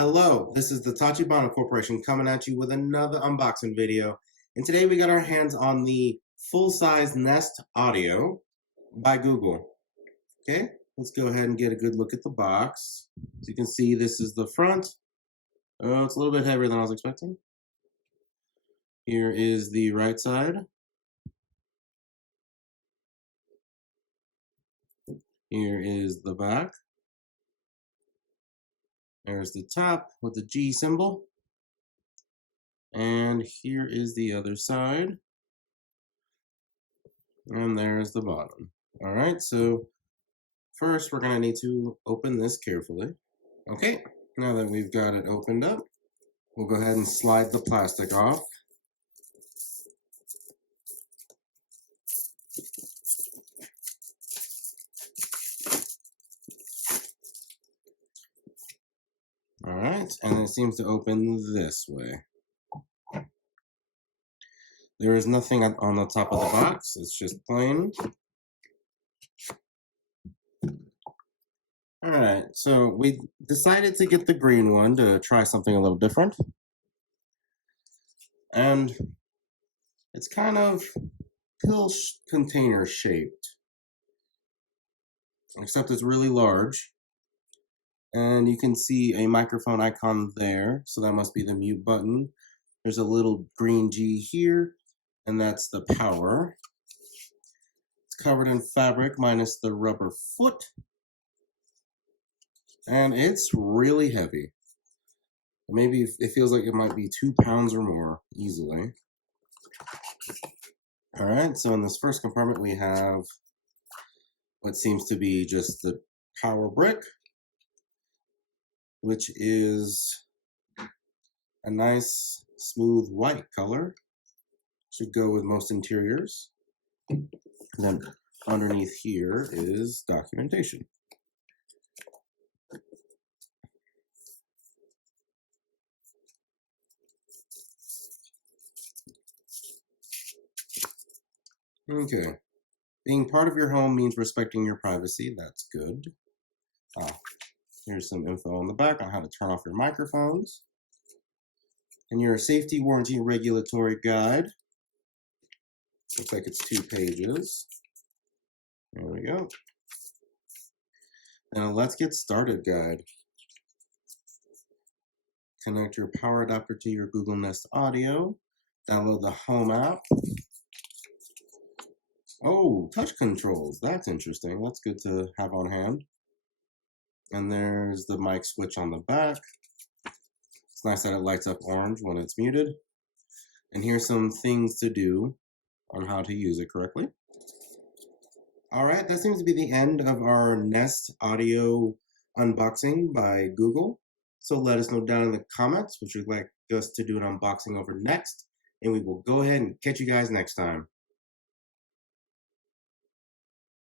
Hello, this is the Tachibana Corporation coming at you with another unboxing video. And today we got our hands on the full-size Nest Audio by Google. Okay, let's go ahead and get a good look at the box. As you can see, this is the front. Oh, it's a little bit heavier than I was expecting. Here is the right side. Here is the back. There's the top with the G symbol. And here is the other side. And there's the bottom. All right, so first we're gonna need to open this carefully. Okay, now that we've got it opened up, we'll go ahead and slide the plastic off. All right, and it seems to open this way. There is nothing on the top of the box, it's just plain. All right, so we decided to get the green one to try something a little different. And it's kind of pill container shaped, except it's really large. And you can see a microphone icon there, so that must be the mute button. There's a little green G here, and that's the power. It's covered in fabric minus the rubber foot. And it's really heavy. Maybe it feels like it might be 2 pounds or more easily. All right, so in this first compartment, we have what seems to be just the power brick, which is a nice smooth white color. Should go with most interiors. And then underneath here is documentation. Okay. Being part of your home means respecting your privacy. That's good. Here's some info on the back on how to turn off your microphones. And your safety, warranty, and regulatory guide. Looks like it's 2 pages. There we go. Now let's get started guide. Connect your power adapter to your Google Nest Audio. Download the Home app. Oh, touch controls. That's interesting. That's good to have on hand. And there's the mic switch on the back. It's nice that it lights up orange when it's muted. And here's some things to do on how to use it correctly. All right, that seems to be the end of our Nest Audio unboxing by Google. So let us know down in the comments which you'd like us to do an unboxing over next. And we will go ahead and catch you guys next time.